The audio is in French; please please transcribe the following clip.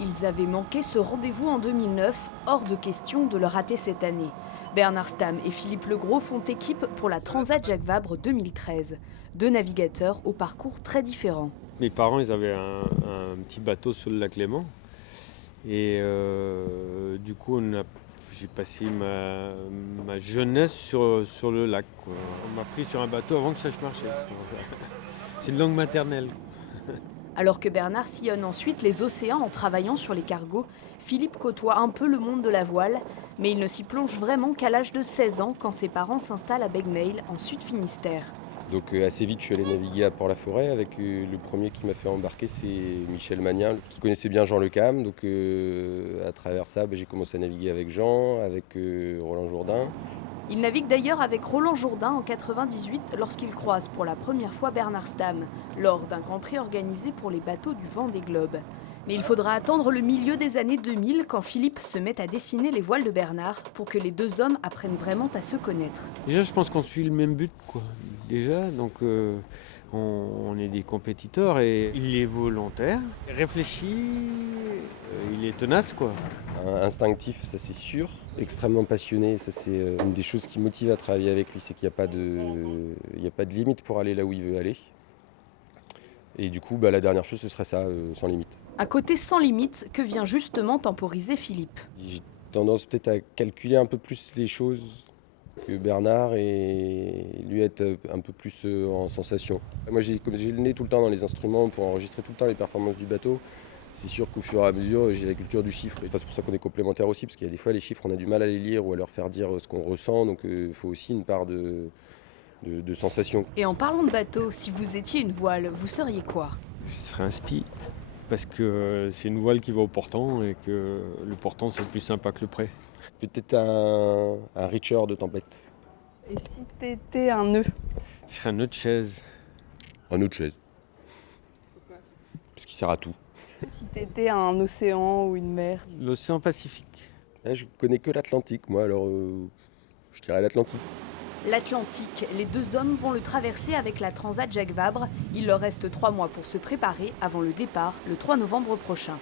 Ils avaient manqué ce rendez-vous en 2009, hors de question de le rater cette année. Bernard Stamm et Philippe Legros font équipe pour la Transat Jacques Vabre 2013. Deux navigateurs au parcours très différents. Mes parents, ils avaient un petit bateau sur le lac Léman. Et du coup, j'ai passé ma jeunesse sur le lac, quoi. On m'a pris sur un bateau avant que ça sache marcher. C'est une langue maternelle. Alors que Bernard sillonne ensuite les océans en travaillant sur les cargos, Philippe côtoie un peu le monde de la voile, mais il ne s'y plonge vraiment qu'à l'âge de 16 ans quand ses parents s'installent à Begmail, en Sud-Finistère. Donc assez vite, je suis allé naviguer à Port-la-Forêt avec le premier qui m'a fait embarquer, c'est Michel Magnin, qui connaissait bien Jean Le Cam. Donc à travers ça, j'ai commencé à naviguer avec Jean, avec Roland Jourdain. Il navigue d'ailleurs avec Roland Jourdain en 98 lorsqu'il croise pour la première fois Bernard Stamm, lors d'un Grand Prix organisé pour les bateaux du Vendée Globe. Mais il faudra attendre le milieu des années 2000 quand Philippe se met à dessiner les voiles de Bernard pour que les deux hommes apprennent vraiment à se connaître. Déjà, je pense qu'on suit le même but, quoi. Déjà, donc on est des compétiteurs et il est volontaire, réfléchi, il est tenace, quoi. Instinctif, ça c'est sûr. Extrêmement passionné, ça c'est une des choses qui motive à travailler avec lui, c'est qu'il n'y a pas de limite pour aller là où il veut aller. Et du coup, la dernière chose, ce serait ça, sans limite. Un côté sans limite que vient justement temporiser Philippe. J'ai tendance peut-être à calculer un peu plus les choses que Bernard et lui être un peu plus en sensation. Moi, comme j'ai le nez tout le temps dans les instruments pour enregistrer tout le temps les performances du bateau, c'est sûr qu'au fur et à mesure, j'ai la culture du chiffre. Et c'est pour ça qu'on est complémentaires aussi, parce qu'il y a des fois, les chiffres, on a du mal à les lire ou à leur faire dire ce qu'on ressent. Donc, il faut aussi une part de sensation. Et en parlant de bateau, si vous étiez une voile, vous seriez quoi? Je serais un spi, parce que c'est une voile qui va au portant et que le portant, c'est plus sympa que le près. Peut-être un Richer de tempête. Et si t'étais un nœud? Je serais un nœud de chaise. Un autre chaise. Pourquoi? Parce qu'il sert à tout. Si t'étais un océan ou une mer? L'océan Pacifique. Là, je connais que l'Atlantique, moi, alors je dirais l'Atlantique. L'Atlantique, les deux hommes vont le traverser avec la Transat Jacques Vabre. Il leur reste 3 mois pour se préparer avant le départ, le 3 novembre prochain.